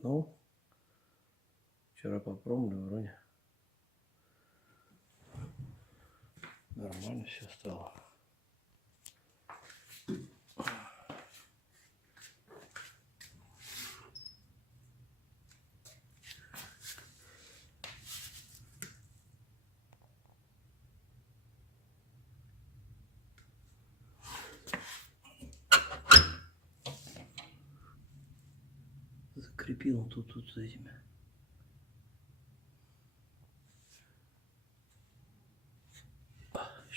Ну, вчера попробовали, вроде нормально все стало. Закрепил тут с этими.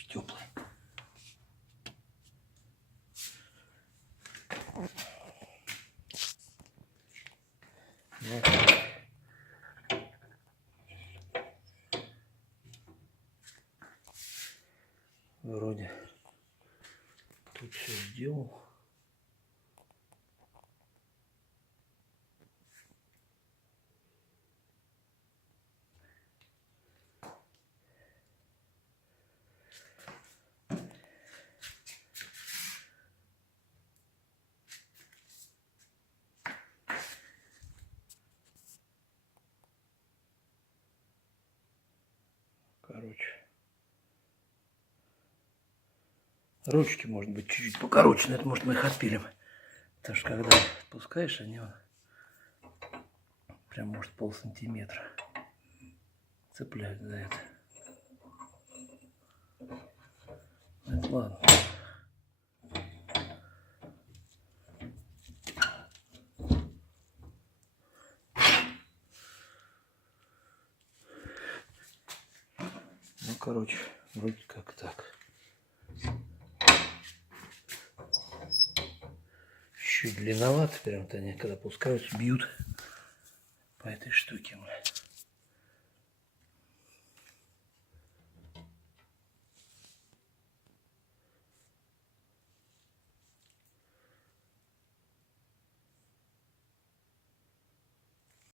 Теплый. Вот. Вроде тут все сделал. Короче. Ручки, может быть, чуть-чуть покороче, но это, может, мы их отпилим. Потому что когда отпускаешь, они прям, может, полсантиметра цепляют за это. Это ладно. Ну, короче, вроде как так. Чуть длинновато, прям-то они, когда пускаются, бьют по этой штуке.